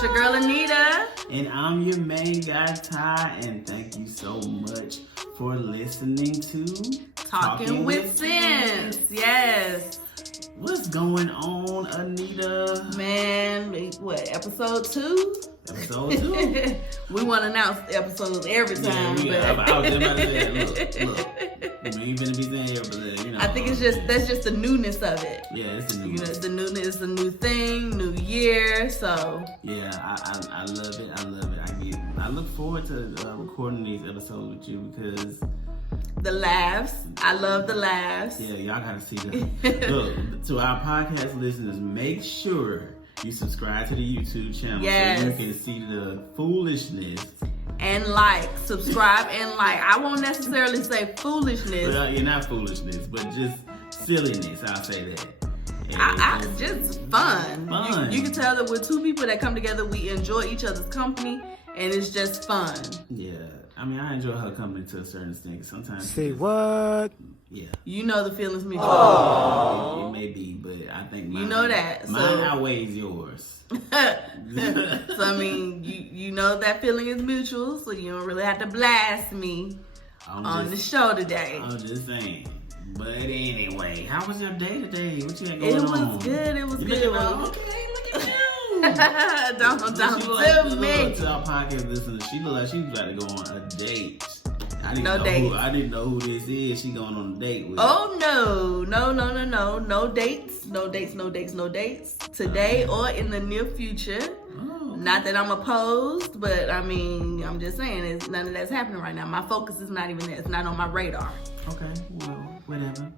It's your girl Anita. And I'm your main guy, Ty. And thank you so much for listening to Talking with Sense. Yes. What's going on, Anita? Man, what, episode 2? Episode 2. We want to announce episodes every time. I was just about to say, look. We ain't gonna be saying everything, you know. I think that's just the newness of it. Yeah, it's the newness. You know, the newness is a new thing, new year, so. Yeah, I love it. I look forward to recording these episodes with you because the laughs. I love the laughs. Yeah, y'all gotta see that. Look, to our podcast listeners, make sure you subscribe to the YouTube channel so you can see the foolishness. And subscribe and like. I won't necessarily say foolishness. But you're not foolishness, but just silliness. I'll say that. I just fun. You can tell that we're two people that come together. We enjoy each other's company, and it's just fun. Yeah, I mean, I enjoy her company to a certain extent. Sometimes. Say what? Yeah. You know the feelings mutual. It may be, but I think you know that. Mine outweighs yours. So I mean, you know that feeling is mutual, so you don't really have to blast me on the show today. I'm just saying. But anyway, how was your day today? What you had going on? It was good. It was good. Okay, look at you. don't tell me. To our podcast listeners, she looked like she was about to go on a date. I didn't know who this is. She going on a date with. Oh no dates today or in the near future. Oh. Not that I'm opposed, but I mean, I'm just saying, none of that's happening right now. My focus is not even there. It's not on my radar. Okay, well, whatever.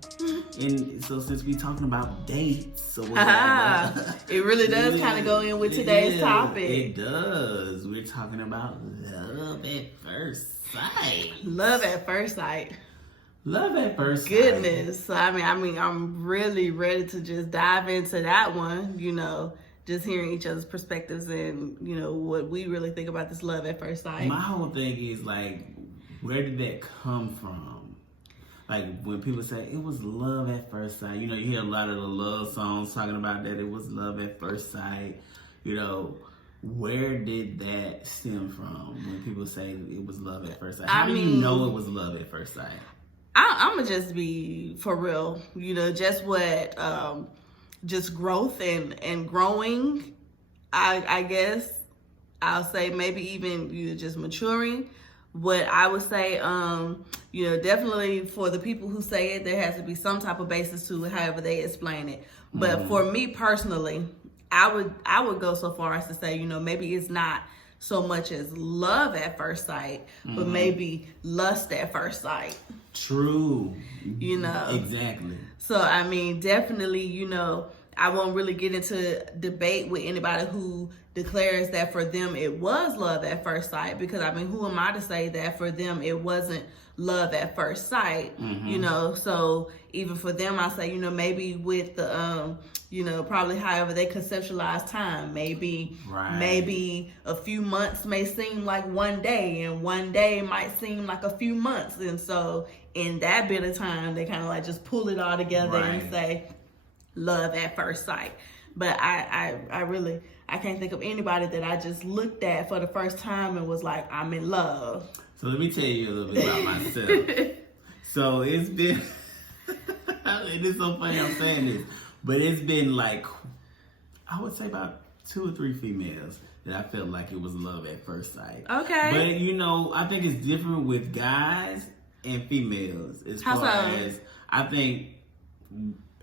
And so since we talking about dates or whatever, it really does kind of go in with today's topic. It does. We're talking about love at first sight. Love at first sight. Love at first sight. Goodness. So, I mean, I'm really ready to just dive into that one, just hearing each other's perspectives and, what we really think about this love at first sight. My whole thing is, where did that come from? Like, when people say, it was love at first sight, you hear a lot of the love songs talking about that, it was love at first sight. Where did that stem from when people say it was love at first sight? How do you know it was love at first sight? I'm going to just be for real, just what, just growth and growing, I guess. I'll say maybe even just maturing. What I would say, definitely for the people who say it, there has to be some type of basis to it, however they explain it. But for me personally, I would go so far as to say, maybe it's not so much as love at first sight, but maybe lust at first sight. True. Exactly. So, I mean, definitely, I won't really get into debate with anybody who declares that for them it was love at first sight, because I mean, who am I to say that for them it wasn't love at first sight? So even for them, I say, maybe with the probably however they conceptualize time, maybe a few months may seem like one day, and one day might seem like a few months, and so in that bit of time they kind of just pull it all together and say love at first sight. But I can't think of anybody that I just looked at for the first time and was like, I'm in love. So let me tell you a little bit about myself. So it's been, it is so funny I'm saying this, but it's been I would say about 2 or 3 females that I felt like it was love at first sight. Okay. But I think it's different with guys and females as far as, I think,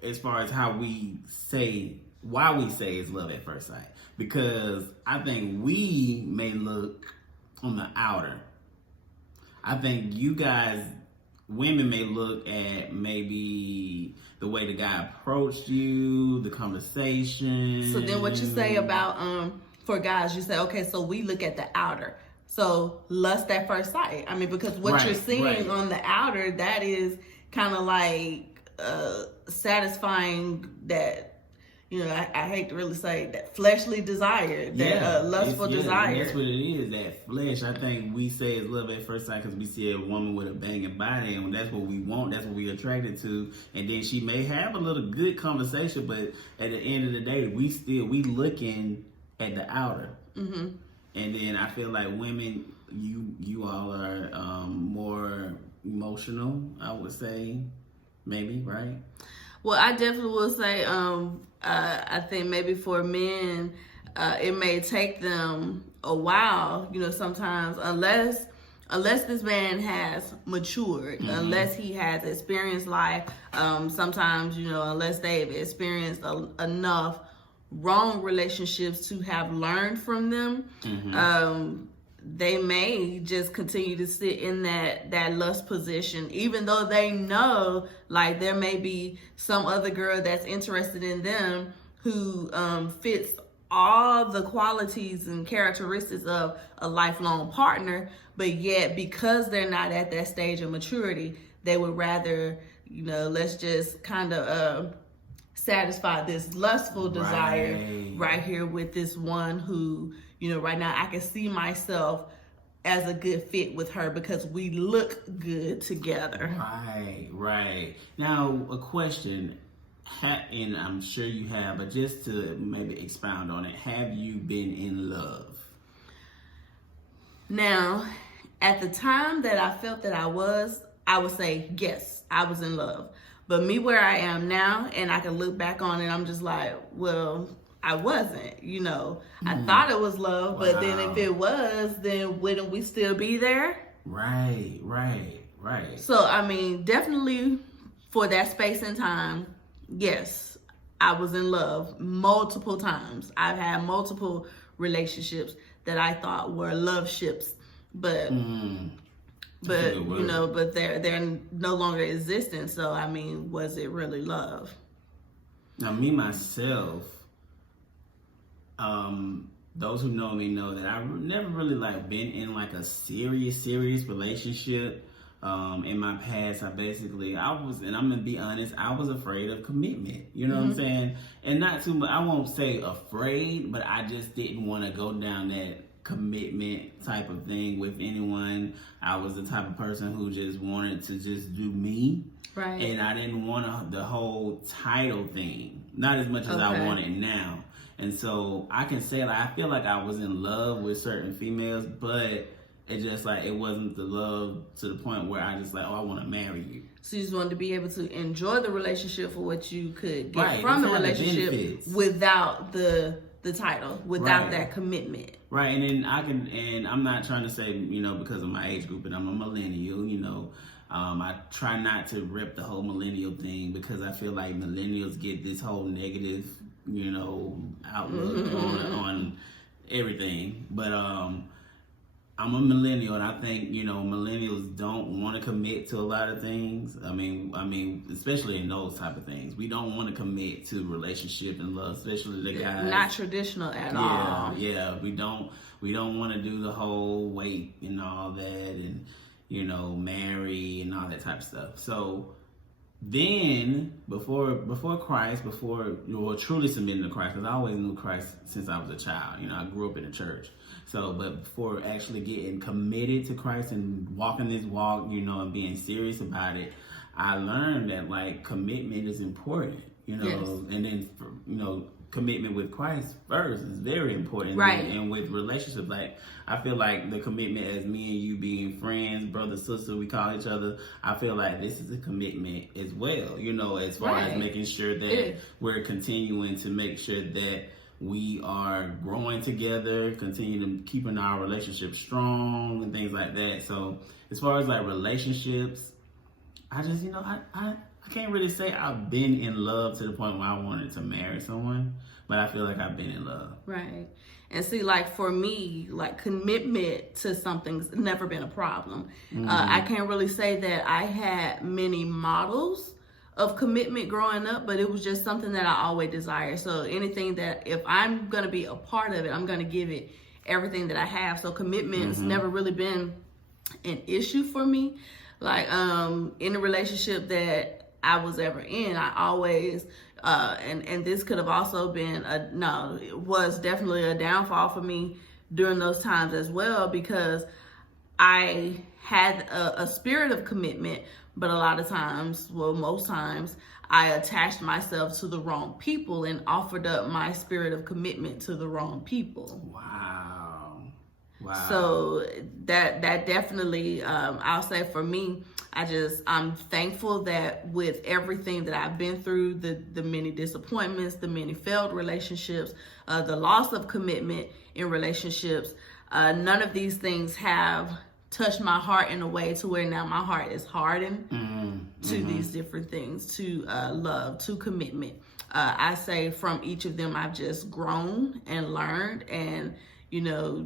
as far as how we say, why we say it's love at first sight. Because I think we may look on the outer. I think you guys, women may look at maybe the way the guy approached you, the conversation. So then what you say about, for guys, you say, okay, so we look at the outer. So lust at first sight. I mean, because what you're seeing on the outer, that is kind of satisfying that, I hate to really say that fleshly desire, that lustful desire. That's what it is, that flesh. I think we say it's love at first sight because we see a woman with a banging body, and that's what we want, that's what we're attracted to. And then she may have a little good conversation, but at the end of the day, we looking at the outer. Mm-hmm. And then I feel like women, you all are more emotional, I would say, maybe, right? Well, I definitely will say, I think maybe for men, it may take them a while, sometimes, unless this man has matured, unless he has experienced life, sometimes, unless they've experienced enough wrong relationships to have learned from them, they may just continue to sit in that lust position, even though they know, like, there may be some other girl that's interested in them who fits all the qualities and characteristics of a lifelong partner, but yet because they're not at that stage of maturity, they would rather, let's just kind of satisfy this lustful desire right here with this one who, right now I can see myself as a good fit with her because we look good together. Right. Now, a question, and I'm sure you have, but just to maybe expound on it, have you been in love? Now, at the time that I felt that I would say yes, I was in love. But me where I am now, and I can look back on it, I'm just like, well, I wasn't, I thought it was love, but then if it was, then wouldn't we still be there? Right. So, I mean, definitely for that space and time, yes, I was in love multiple times. I've had multiple relationships that I thought were love ships, but but they're no longer existent. So, I mean, was it really love? Now, me, myself, those who know me know that I've never really been in a serious relationship. In my past, I was, and I'm gonna be honest, I was afraid of commitment. You know what I'm saying? And not too much, I won't say afraid, but I just didn't want to go down that commitment type of thing with anyone. I was the type of person who just wanted to just do me. Right. And I didn't want the whole title thing, not as much as I want it now. And so I can say, I feel like I was in love with certain females, but it just it wasn't the love to the point where I just I want to marry you. So you just wanted to be able to enjoy the relationship for what you could get from the relationship without the title, without that commitment. Right, and then and I'm not trying to say, because of my age group, and I'm a millennial, I try not to rep the whole millennial thing because I feel like millennials get this whole negative, outlook on everything. But I'm a millennial, and I think, millennials don't want to commit to a lot of things. I mean, especially in those type of things. We don't want to commit to relationship and love, especially the guys. Not traditional at all. Yeah, we don't want to do the whole wait and all that, and, marry and all that type of stuff. So then, before Christ, truly submitting to Christ, because I always knew Christ since I was a child. I grew up in the church. So, but before actually getting committed to Christ and walking this walk, and being serious about it, I learned that commitment is important, and then, commitment with Christ first is very important. Right. And with relationships, I feel like the commitment as me and you being friends, brother, sister, we call each other, I feel like this is a commitment as well, as far as making sure that we're continuing to make sure that we are growing together, continue to keeping our relationship strong and things like that. So as far as relationships, I just, I can't really say I've been in love to the point where I wanted to marry someone, but I feel like I've been in love. Right. And see, for me, commitment to something's never been a problem. I can't really say that I had many models of commitment growing up, but it was just something that I always desired. So anything that, if I'm going to be a part of it, I'm going to give it everything that I have. So commitment's never really been an issue for me. In a relationship that I was ever in, I always, and this could have also been it was definitely a downfall for me during those times as well, because I had a spirit of commitment, but a lot of times, most times, I attached myself to the wrong people and offered up my spirit of commitment to the wrong people. Wow. Wow. So that definitely, I'll say for me, I'm thankful that with everything that I've been through, the many disappointments, the many failed relationships, the loss of commitment in relationships, none of these things have touched my heart in a way to where now my heart is hardened to these different things, to love, to commitment. I say from each of them, I've just grown and learned and,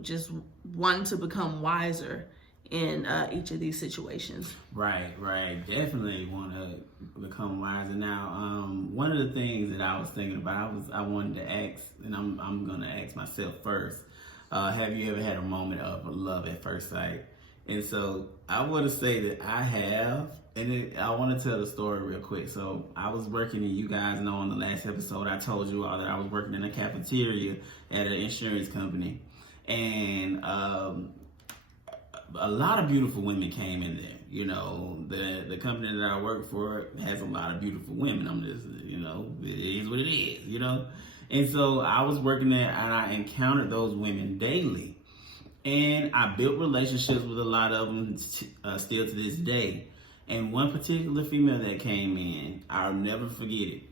just wanting to become wiser in each of these situations. Right. Definitely want to become wiser. Now, one of the things that I was thinking about, I wanted to ask, and I'm going to ask myself first, have you ever had a moment of love at first sight? And so I want to say that I have, and I want to tell the story real quick. So I was working, and you guys know on the last episode, I told you all that I was working in a cafeteria at an insurance company. And a lot of beautiful women came in there. The company that I work for has a lot of beautiful women. I'm just, it is what it is, And so I was working there, and I encountered those women daily. And I built relationships with a lot of them still to this day. And one particular female that came in, I'll never forget it.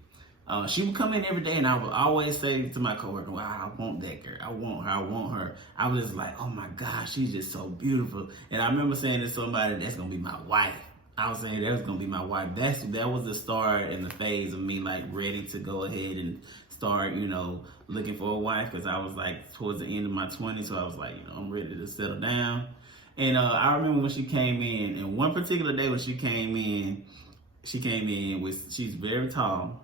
She would come in every day, and I would always say to my coworker, wow, I want that girl. I want her. I was just like, oh my gosh, she's just so beautiful. And I remember saying to somebody, that's going to be my wife. I was saying that was going to be my wife. That was the start and the phase of me, like, ready to go ahead and start, looking for a wife, because I was like towards the end of my 20s, so I was like, I'm ready to settle down. And I remember when she came in, and one particular day when she came in she's very tall,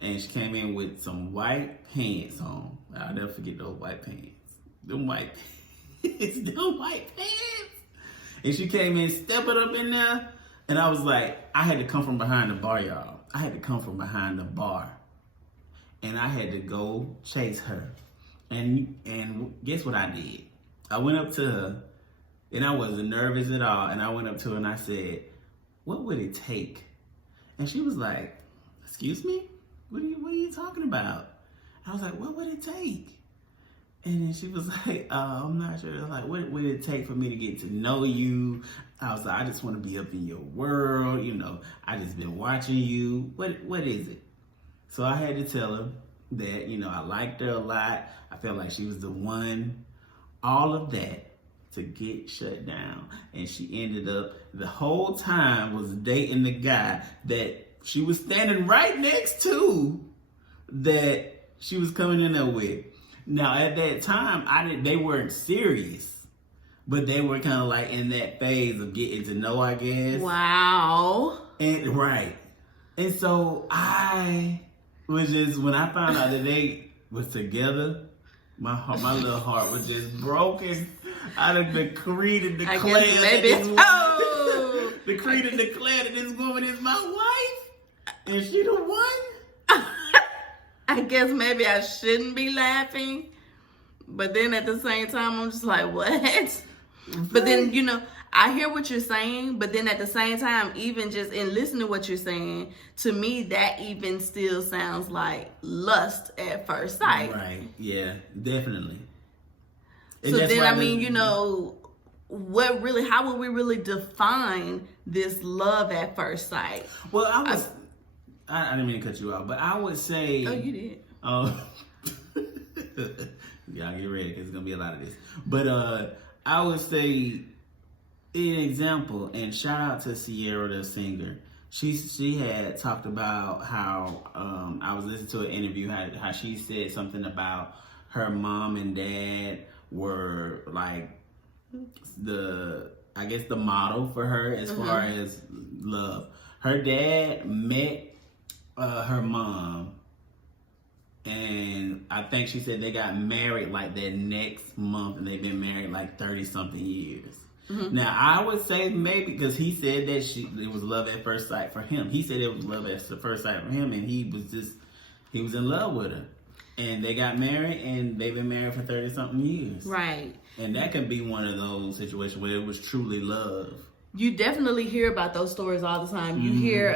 and she came in with some white pants on. I'll never forget those white pants. Them white pants. And she came in, stepping up in there, and I was like, I had to come from behind the bar, y'all. I had to come from behind the bar. And I had to go chase her. And guess what I did? I went up to her, and I wasn't nervous at all. And I went up to her and I said, what would it take? And she was like, excuse me? What are you talking about? I was like, what would it take? And then she was like, I'm not sure. I was like, what would it take for me to get to know you? I was like, I just want to be up in your world. I just been watching you. What is it? So I had to tell her that, I liked her a lot. I felt like she was the one. All of that to get shut down. And she ended up, the whole time, was dating the guy that she was standing right next to, that she was coming in there with. Now, at that time, they weren't serious, but they were kind of like in that phase of getting to know, I guess. Wow. And right. And so I was just, when I found out that they was together, my little heart was just broken. I decreed and declared decreed and declared that this woman is my wife, and she the one. I guess maybe I shouldn't be laughing, but then at the same time, I'm just like, what? Okay. But then, I hear what you're saying, but then at the same time, even just in listening to what you're saying, to me, that even still sounds like lust at first sight. Right. Yeah, definitely. So then, how would we really define this love at first sight? Well, I didn't mean to cut you off, but I would say... Oh, you did. Y'all get ready, because it's going to be a lot of this. But I would say, an example, and shout out to Sierra, the singer. She had talked about how, I was listening to an interview, how she said something about her mom and dad were like the model for her as far as love. Her dad met her mom, and I think she said they got married like that next month, and they've been married like 30 something years. Mm-hmm. Now I would say maybe because he said that it was love at first sight for him. He said it was love at first sight for him, and he was in love with her, and they got married, and they've been married for 30 something years. Right. And that can be one of those situations where it was truly love. You definitely hear about those stories all the time. You hear,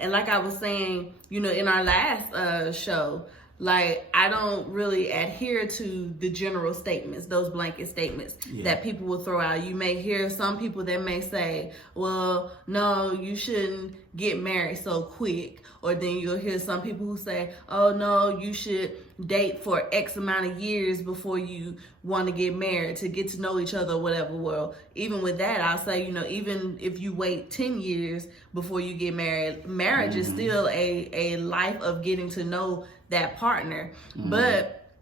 and like I was saying, in our last show, Like, I don't really adhere to the general statements, those blanket statements that people will throw out. You may hear some people that may say, well, no, you shouldn't get married so quick. Or then you'll hear some people who say, oh, no, you should date for X amount of years before you want to get married, to get to know each other or whatever. Well, even with that, I'll say, you know, even if you wait 10 years before you get married, marriage is still a life of getting to know that partner. But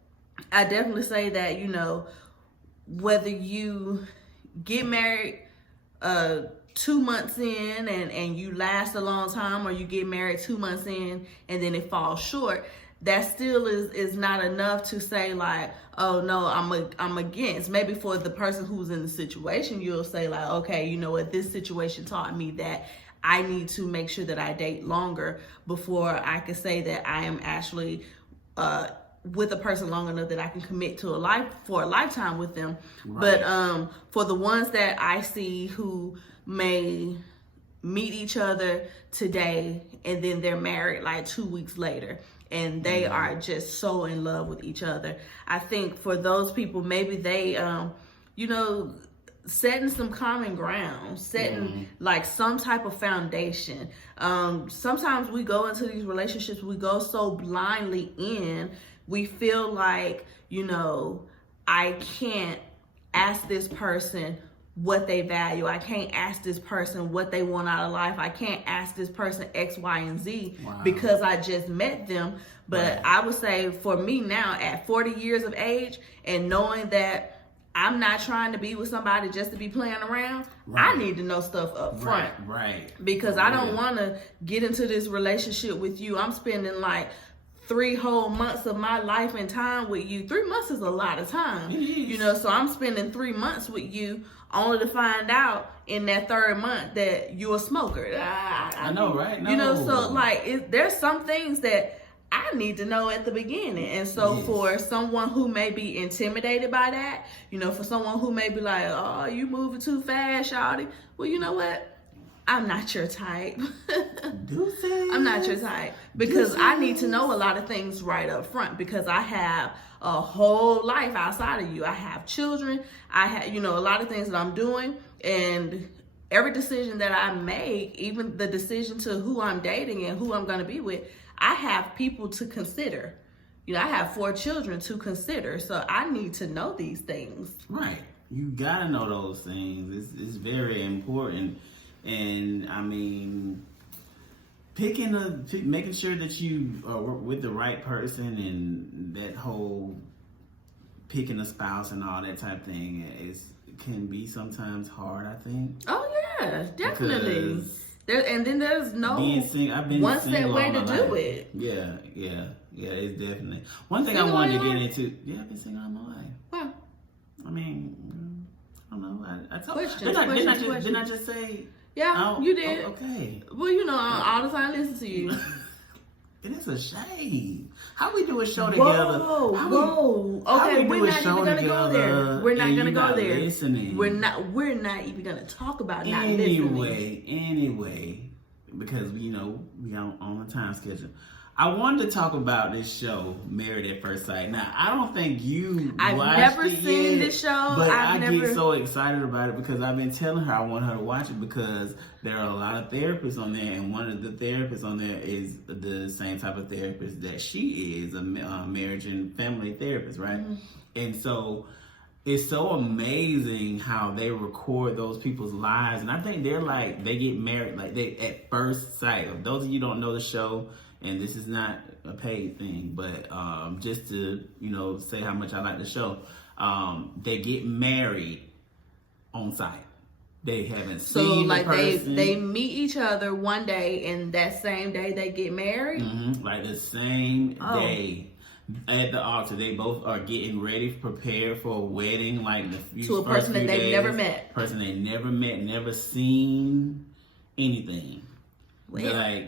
I definitely say that, you know, whether you get married 2 months in and you last a long time, or you get married 2 months in and then it falls short, that still is not enough to say like, oh no, I'm against. Maybe for the person who's in the situation, you'll say like, okay, you know what, this situation taught me that I need to make sure that I date longer before I can say that I am actually with a person long enough that I can commit to a lifetime with them. Right. But for the ones that I see who may meet each other today and then they're married like 2 weeks later, and they are just so in love with each other, I think for those people, maybe they, you know, setting some common ground, setting like some type of foundation. Sometimes we go into these relationships, we go so blindly in, we feel like, you know, I can't ask this person what they value. I can't ask this person what they want out of life. I can't ask this person X, Y, and Z because I just met them. But I would say for me now at 40 years of age and knowing that I'm not trying to be with somebody just to be playing around, I need to know stuff up front. Because I don't want to get into this relationship with you. I'm spending like 3 whole months of my life and time with you. 3 months is a lot of time. You know, so I'm spending 3 months with you only to find out in that 3rd month that you're a smoker. I know, right? No. You know, so like there's some things that I need to know at the beginning. And so for someone who may be intimidated by that, you know, for someone who may be like, oh, you moving too fast, shawty. Well, you know what? I'm not your type. I'm not your type. Because I need to know a lot of things right up front, because I have a whole life outside of you. I have children. I have, you know, a lot of things that I'm doing. And every decision that I make, even the decision to who I'm dating and who I'm going to be with, I have people to consider. You know, I have 4 children to consider. So I need to know these things. Right. You got to know those things. It's very important. And I mean, making sure that you are with the right person, and that whole picking a spouse and all that type of thing can be sometimes hard, I think. Oh yeah, definitely. And then there's no I've been one set way to do it. Yeah, it's definitely. One thing I wanted to get into. Yeah, I've been single all my life. Wow. I mean, I don't know. I told didn't I just say? Yeah, you did. Okay. Well, you know, all the time I listen to you. It is a shame. How we do a show together? Whoa. Okay, we're not even gonna go there. We're not gonna go there. Listening. We're not even gonna talk about not listening. Anyway, because we on a time schedule. I wanted to talk about this show, Married at First Sight. Now, I don't think I've never seen this show. But I get so excited about it because I've been telling her I want her to watch it, because there are a lot of therapists on there, and one of the therapists on there is the same type of therapist that she is, a marriage and family therapist, right? Mm-hmm. And so it's so amazing how they record those people's lives. And I think they get married like they at first sight. If those of you don't know the show, and this is not a paid thing, but just to, say how much I like the show, they get married on site. They haven't seen the person. They meet each other one day, and that same day they get married? Mm-hmm. Like the same day at the altar. They both are getting ready, prepared for a wedding, like to a person that they've never met. Person they never met, never seen anything. Well.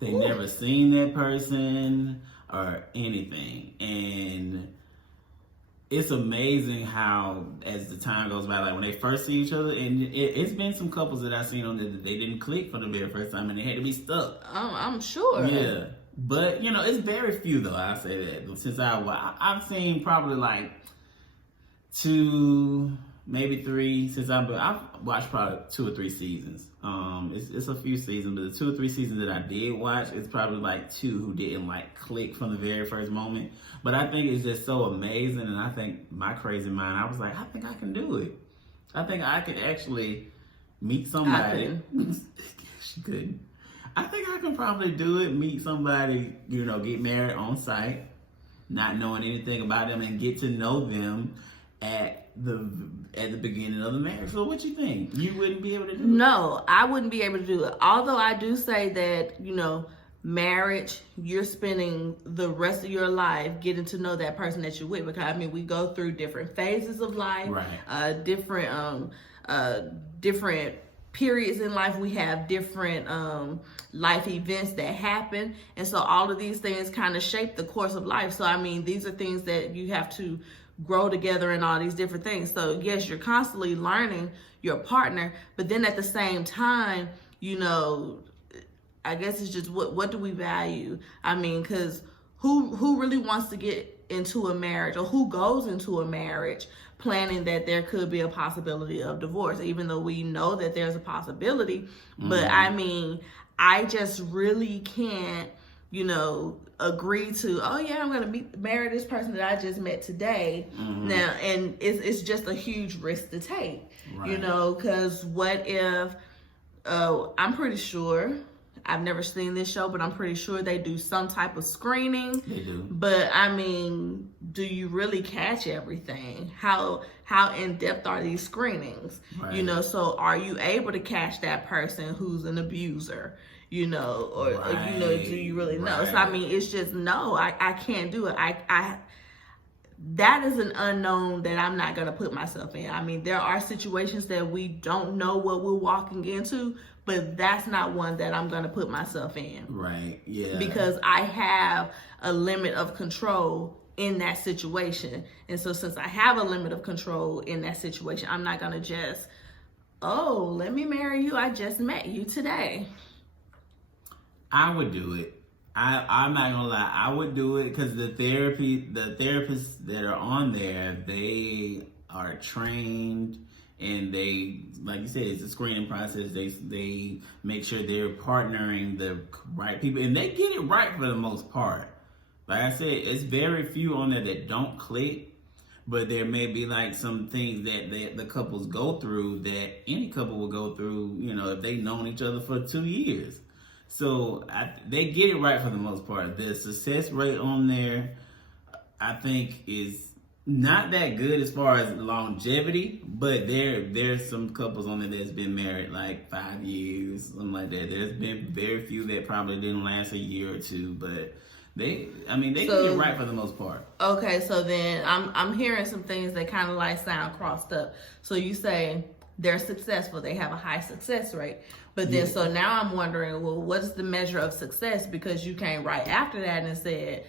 They never seen that person or anything. And it's amazing how, as the time goes by, like when they first see each other, and it's been some couples that I've seen on there that they didn't click for the very first time, and they had to be stuck. I'm sure. Yeah. But, it's very few, though, I say that. Since I've seen probably like 2, maybe 3, since I've watched probably 2 or 3 seasons. It's a few seasons, but the 2 or 3 seasons that I did watch, it's probably like 2 who didn't like click from the very first moment. But I think it's just so amazing, and I think my crazy mind, I was like, I think I can do it. I think I could actually meet somebody. She couldn't. I think I can probably do it, meet somebody, get married on site, not knowing anything about them, and get to know them at the beginning of the marriage. So what you think? You wouldn't be able to do it? No, I wouldn't be able to do it. Although I do say that, marriage, you're spending the rest of your life getting to know that person that you're with. Because we go through different phases of life, right? Different periods in life. We have different life events that happen, and so all of these things kind of shape the course of life. So these are things that you have to grow together and all these different things. So yes, you're constantly learning your partner, but then at the same time, I guess it's just what do we value? Because who really wants to get into a marriage, or who goes into a marriage planning that there could be a possibility of divorce, even though we know that there's a possibility. Mm-hmm. But I just really can't, agree to, oh yeah, I'm going to marry this person that I just met today. Mm-hmm. Now, and it's just a huge risk to take, right. Because what if, I'm pretty sure, I've never seen this show, but I'm pretty sure they do some type of screening. They do. But do you really catch everything? How in depth are these screenings? Right. So are you able to catch that person who's an abuser? Or right. Do you really know? Right. So it's just no, I can't do it. That is an unknown that I'm not gonna put myself in. There are situations that we don't know what we're walking into, but that's not one that I'm gonna put myself in. Right. Yeah. Because I have a limit of control in that situation. And so since I have a limit of control in that situation, I'm not gonna just, let me marry you. I just met you today. I would do it. I'm not gonna lie. I would do it because the therapists that are on there, they are trained, and they, like you said, it's a screening process. They make sure they're partnering the right people, and they get it right for the most part. Like I said, it's very few on there that don't click, but there may be like some things that the couples go through that any couple will go through, if they've known each other for 2 years. So they get it right for the most part. The success rate on there, I think, is not that good as far as longevity, but there's some couples on there that's been married like 5 years, something like that. There's been very few that probably didn't last a year or 2, but they get it right for the most part. Okay, so then I'm hearing some things that kind of like sound crossed up. So you say they're successful, they have a high success rate. But then, so now I'm wondering, well, what's the measure of success? Because you came right after that and said,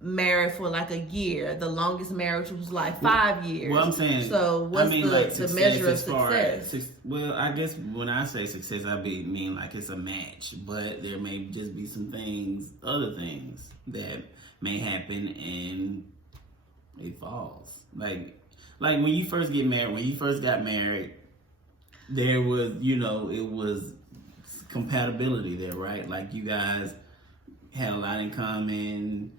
married for like a year. The longest marriage was like 5 years. Well, I'm saying, so what's the measure of success? Well, I guess when I say success, mean like it's a match. But there may just be some other things that may happen and it falls. Like when you first get married, when you first got married, there was, it was compatibility there, right? Like you guys had a lot in common,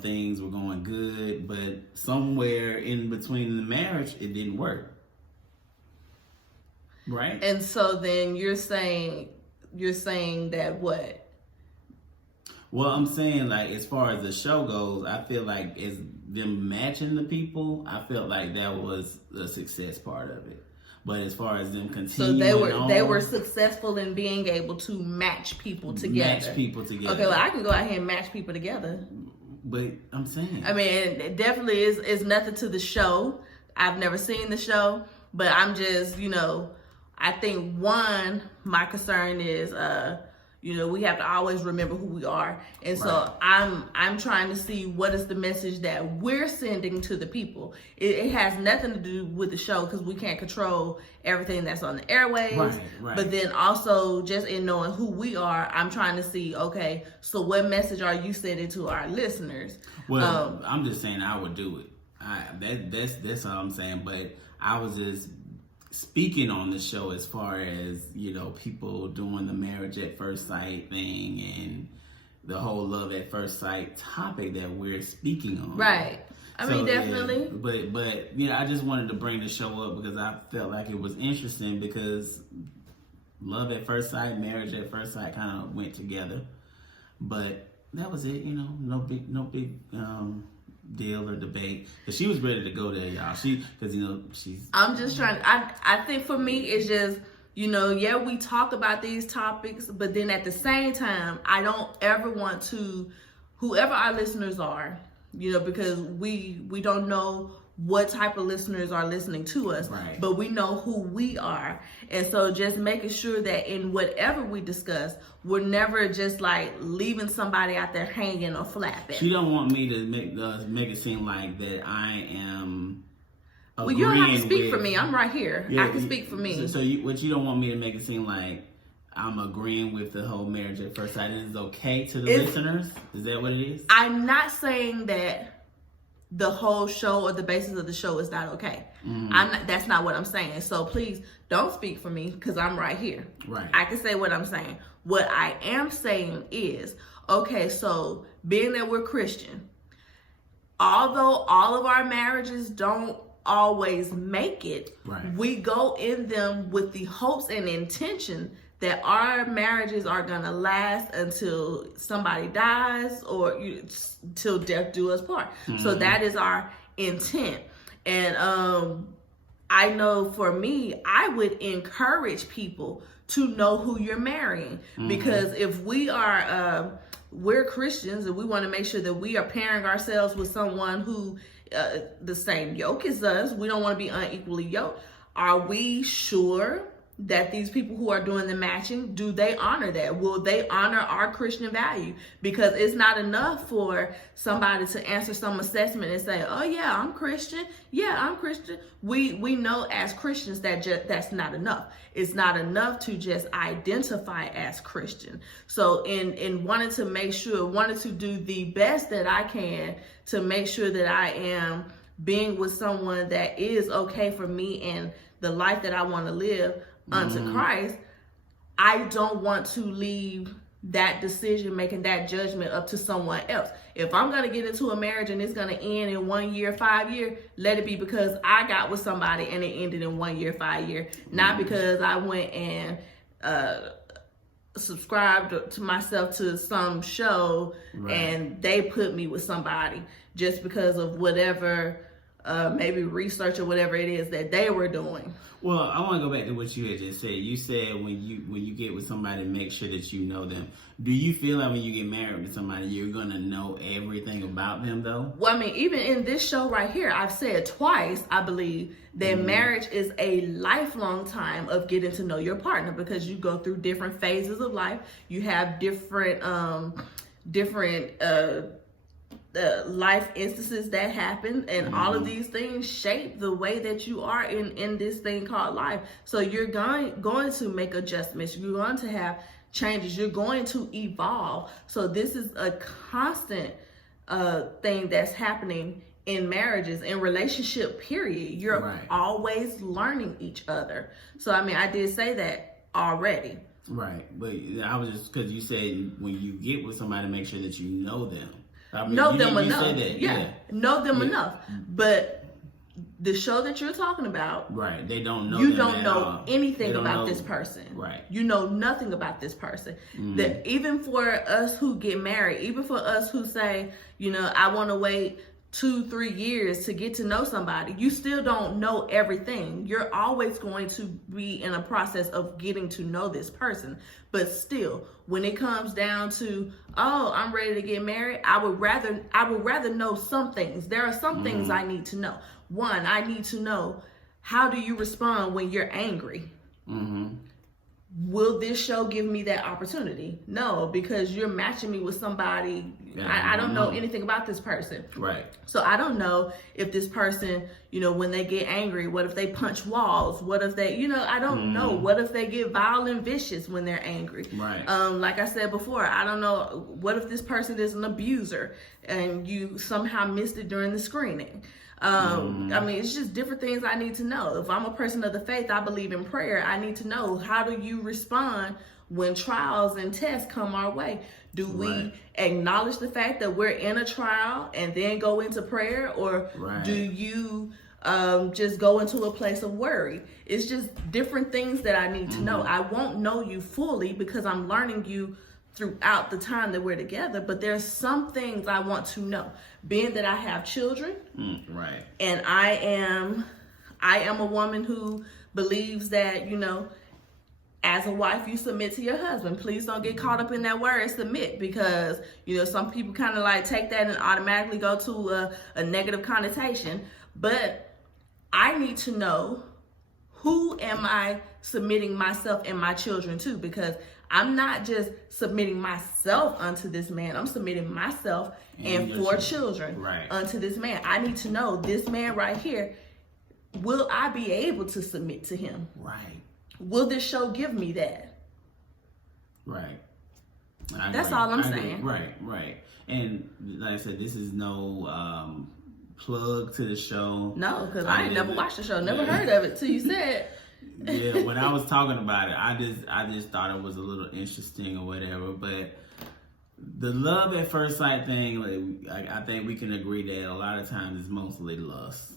things were going good, but somewhere in between the marriage, it didn't work. Right? And so then you're saying that what? Well, I'm saying, like, as far as the show goes, I feel like as them matching the people, I felt like that was the success part of it. But as far as them continuing they were successful in being able to match people together. Okay, well, I can go out here and match people together. But I'm saying, it definitely is nothing to the show. I've never seen the show, but I'm just, I think my concern is, we have to always remember who we are. And so I'm trying to see what is the message that we're sending to the people. It has nothing to do with the show because we can't control everything that's on the airwaves. Right. But then also just in knowing who we are, I'm trying to see, okay, so what message are you sending to our listeners? Well, I'm just saying I would do it. That's all I'm saying. But I was just speaking on the show as far as, people doing the marriage at first sight thing and the whole love at first sight topic that we're speaking on. Right. I mean, definitely. Yeah, but I just wanted to bring the show up because I felt like it was interesting because love at first sight, marriage at first sight kind of went together. But that was it, no big deal or debate. But she was ready to go there, y'all. She's. I'm just trying. I think for me, it's just we talk about these topics, but then at the same time, I don't ever want to, whoever our listeners are, because we don't know what type of listeners are listening to us, right. But we know who we are. And so just making sure that in whatever we discuss, we're never just like leaving somebody out there hanging or flapping. She don't want me to make it seem like that I am well, you don't have to speak for me. I'm right here. Yeah, I can speak for me. So what you don't want me to make it seem like I'm agreeing with the whole marriage at first sight. It is okay to the listeners? Is that what it is? I'm not saying that the whole show or the basis of the show is not okay. Mm-hmm. That's not what I'm saying. So please don't speak for me because I'm right here. Right. I can say what I'm saying. What I am saying is, okay, so being that we're Christian, although all of our marriages don't always make it, right. We go in them with the hopes and intention that our marriages are going to last until somebody dies or till death do us part. Mm-hmm. So that is our intent. And I know for me, I would encourage people to know who you're marrying. Mm-hmm. Because if we are, we're Christians and we want to make sure that we are pairing ourselves with someone who the same yoke as us, we don't want to be unequally yoked. Are we sure that these people who are doing the matching, do they honor that? Will they honor our Christian value? Because it's not enough for somebody to answer some assessment and say, oh yeah, I'm Christian. Yeah, I'm Christian. We know as Christians that that's not enough. It's not enough to just identify as Christian. So in wanting to do the best that I can to make sure that I am being with someone that is okay for me and the life that I want to live unto Christ, I don't want to leave that decision making, that judgment up to someone else. If I'm going to get into a marriage and it's going to end in 1 year, 5 years, let it be because I got with somebody and it ended in 1 year, 5 years, not because I went and subscribed to myself to some show and they put me with somebody just because of whatever maybe research or whatever it is that they were doing. Well, I want to go back to what you had just said. You said when you get with somebody, make sure that you know them. Do you feel like when you get married to somebody, you're going to know everything about them, though? Well, I mean, even in this show right here, I've said twice, I believe, that marriage is a lifelong time of getting to know your partner because you go through different phases of life. You have different life instances that happen, and all of these things shape the way that you are in this thing called life. So you're going to make adjustments. You're going to have changes. You're going to evolve. So this is a constant thing that's happening in marriages, in relationship, period. You're always learning each other. So, I mean, I did say that already. Right. But I was just, because you said when you get with somebody, make sure that you know them. I mean, know them enough. Know them enough. But the show that you're talking about, they don't know. You don't know anything about this person. You know nothing about this person. That even for us who get married, even for us who say, I want to wait 2-3 years to get to know somebody, you still don't know everything. You're always going to be in a process of getting to know this person. But still, when it comes down to, I'm ready to get married, I would rather know some things. There are some things I need to know. One, I need to know, how do you respond when you're angry? will this show give me that opportunity? No, because you're matching me with somebody. I don't know anything about this person. Right. So I don't know if this person, when they get angry, what if they punch walls? What if they, I don't know. What if they get vile and vicious when they're angry? Right. Like I said before, I don't know. What if this person is an abuser and you somehow missed it during the screening? I mean, it's just different things I need to know. If I'm a person of the faith, I believe in prayer. I need to know, how do you respond when trials and tests come our way? Do we acknowledge the fact that we're in a trial and then go into prayer, or do you just go into a place of worry? It's just different things that I need to know. I won't know you fully because I'm learning you throughout the time that we're together, but there's some things I want to know. Being that I have children, and I am a woman who believes that, as a wife, you submit to your husband. Please don't get caught up in that word submit, because, some people kind of like take that and automatically go to a negative connotation. But I need to know, who am I submitting myself and my children to? Because I'm not just submitting myself unto this man. I'm submitting myself and 4 children unto this man. I need to know, this man right here, will I be able to submit to him? Right. Will this show give me that? Right. That's all I'm saying. Right. And like I said, this is no plug to the show. No, because I ain't never watched the show, never heard of it till you said. Yeah, when I was talking about it, I just thought it was a little interesting or whatever. But the love at first sight thing, I think we can agree that a lot of times it's mostly lust.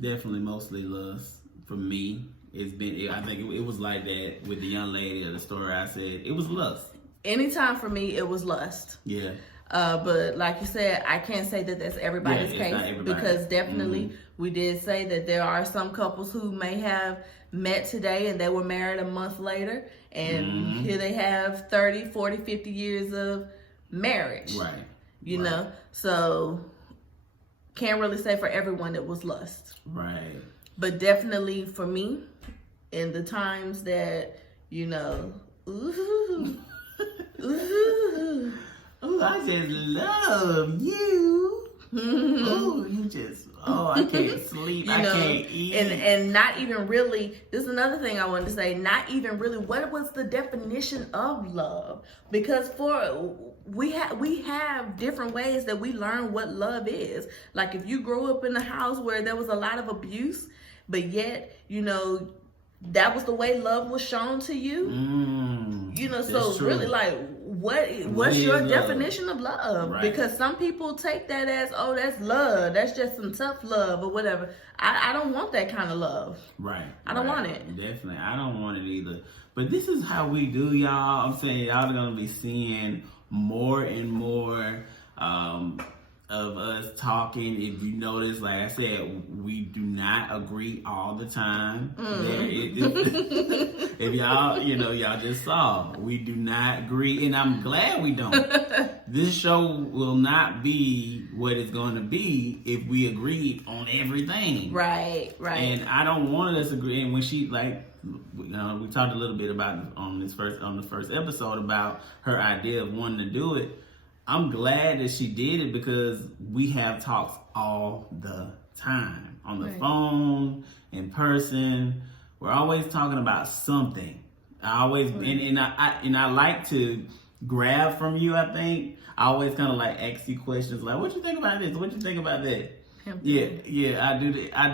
Definitely mostly lust for me. I think it was like that with the young lady of the story I said. It was lust. Anytime for me, it was lust. Yeah. But like you said, I can't say that that's everybody's case, because definitely we did say that there are some couples who may have met today and they were married a month later, and here they have 30, 40, 50 years of marriage. Right. You know? So can't really say for everyone it was lust. Right. But definitely for me, in the times that, ooh, I just love you. Oh, I can't sleep. I can't eat. And not even really, this is another thing I wanted to say, not even really, what was the definition of love? Because we have different ways that we learn what love is. Like if you grew up in a house where there was a lot of abuse, but yet, that was the way love was shown to you. So true. Really, like, what's your definition of love? Right. Because some people take that as, oh, that's love. That's just some tough love or whatever. I don't want that kind of love. Right. I don't want it. Definitely. I don't want it either. But this is how we do, y'all. I'm saying y'all are going to be seeing more and more of us talking. If you notice, like I said, we do not agree all the time. If y'all, y'all just saw, we do not agree, and I'm glad we don't. This show will not be what it's going to be if we agree on everything. Right. And I don't want us to agree. And when she, we talked a little bit about on the first episode about her idea of wanting to do it. I'm glad that she did it, because we have talks all the time on the phone, in person. We're always talking about something. I always and I like to grab from you. I think I always kind of like ask you questions like, "What you think about this? What you think about that?" Yeah, I do that. I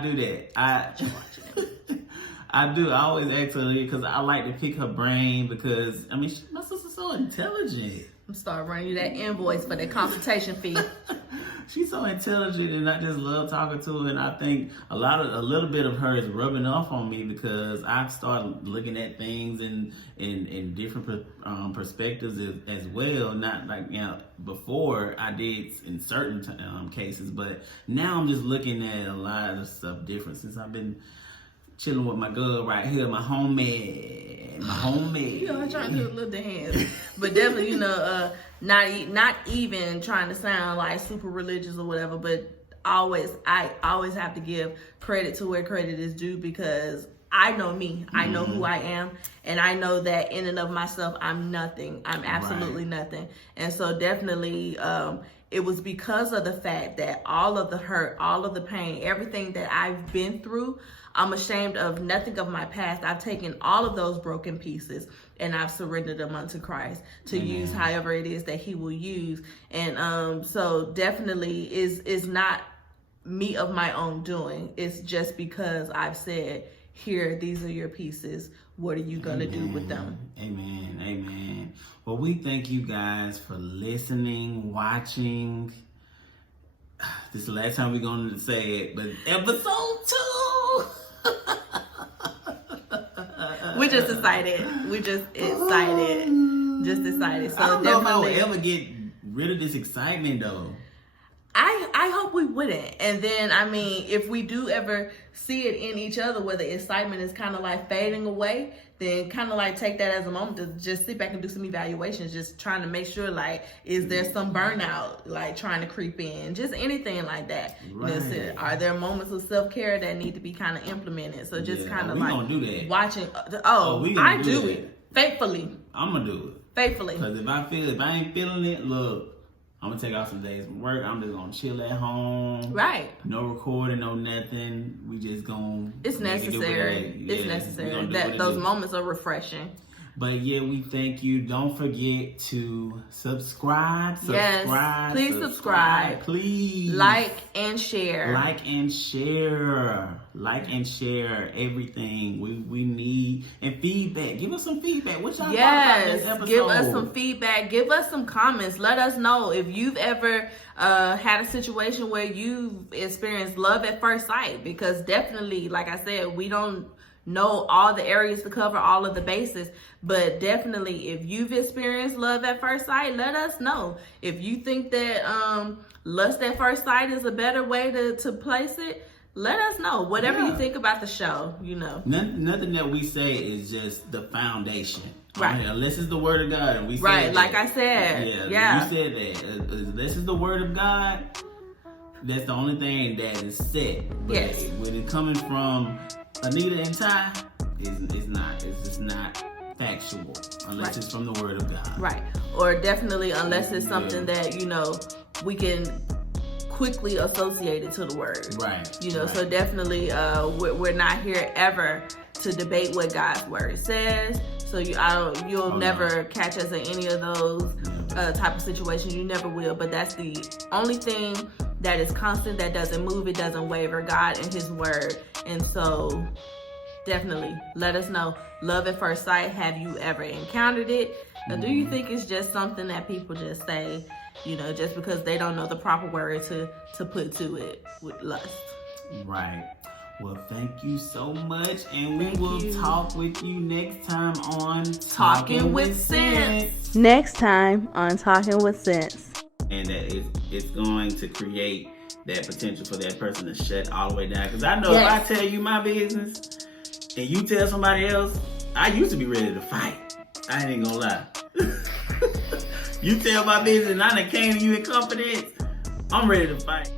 do. I always ask her because I like to pick her brain, because my sister's so intelligent. I'm starting running you that invoice for that consultation fee. She's so intelligent, and I just love talking to her. And I think a little bit of her is rubbing off on me, because I've started looking at things in different perspectives as well. Not like before I did in certain cases, but now I'm just looking at a lot of stuff different since I've been chilling with my girl right here, my homie. I'm trying to do a little dance, but definitely, not even trying to sound like super religious or whatever. But I always have to give credit to where credit is due, because I know me. I know who I am. And I know that in and of myself, I'm nothing. I'm absolutely nothing. And so definitely, it was because of the fact that all of the hurt, all of the pain, everything that I've been through, I'm ashamed of nothing of my past. I've taken all of those broken pieces and I've surrendered them unto Christ to use however it is that he will use. And so definitely is not me of my own doing. It's just because I've said, here, these are your pieces. What are you going to do with them? Amen. Amen. Well, we thank you guys for listening, watching. This is the last time we're going to say it, but episode 2. We're just excited. Just excited. So I don't know if I would ever get rid of this excitement, though. I hope we wouldn't. And then, I mean, if we do ever see it in each other where the excitement is kind of like fading away, then kind of like take that as a moment to just sit back and do some evaluations, just trying to make sure, like, is there some burnout, like, trying to creep in? Just anything like that. Right. You know, so are there moments of self-care that need to be kind of implemented? So just kind of like gonna do that. Watching. I do it faithfully. I'm going to do it. Faithfully. Because if I ain't feeling it, look, I'm going to take off some days from work. I'm just going to chill at home. Right. No recording, no nothing. We just going to... It's necessary. It's necessary. Those moments are refreshing. But yeah, we thank you. Don't forget to subscribe. Yes, please subscribe. Please. Like and share. Like and share everything. We need, and feedback. Give us some feedback. What y'all thought about this episode? Give us some feedback. Give us some comments. Let us know if you've ever had a situation where you've experienced love at first sight. Because definitely, like I said, we don't know all the areas to cover, all of the bases, but definitely if you've experienced love at first sight, let us know. If you think that lust at first sight is a better way to place it, let us know. Whatever you think about the show, you know. Nothing that we say is just the foundation. Right. Unless it's the word of God. And we right, like I said. Yeah. You said that. Unless it's the word of God, that's the only thing that is set. But yes. When it's coming from Anita and Ty, it's just not factual unless it's from the word of God. Right. Or definitely unless it's something that, you know, we can quickly associate it to the word. Right. You know, so definitely we're not here ever to debate what God's word says. So you'll never catch us in any of those type of situations. You never will. But that's the only thing that is constant, that doesn't move, it doesn't waver, God and his word. And so definitely let us know. Love at first sight, have you ever encountered it? Or do you think it's just something that people just say, you know, just because they don't know the proper word to put to it with lust? Right. Well, thank you so much, and we will talk with you next time on Talking with Sense. Next time on Talking with Sense. And that it's going to create that potential for that person to shut all the way down. Because I know if I tell you my business and you tell somebody else, I used to be ready to fight. I ain't gonna lie. You tell my business and I done came to you in confidence, I'm ready to fight.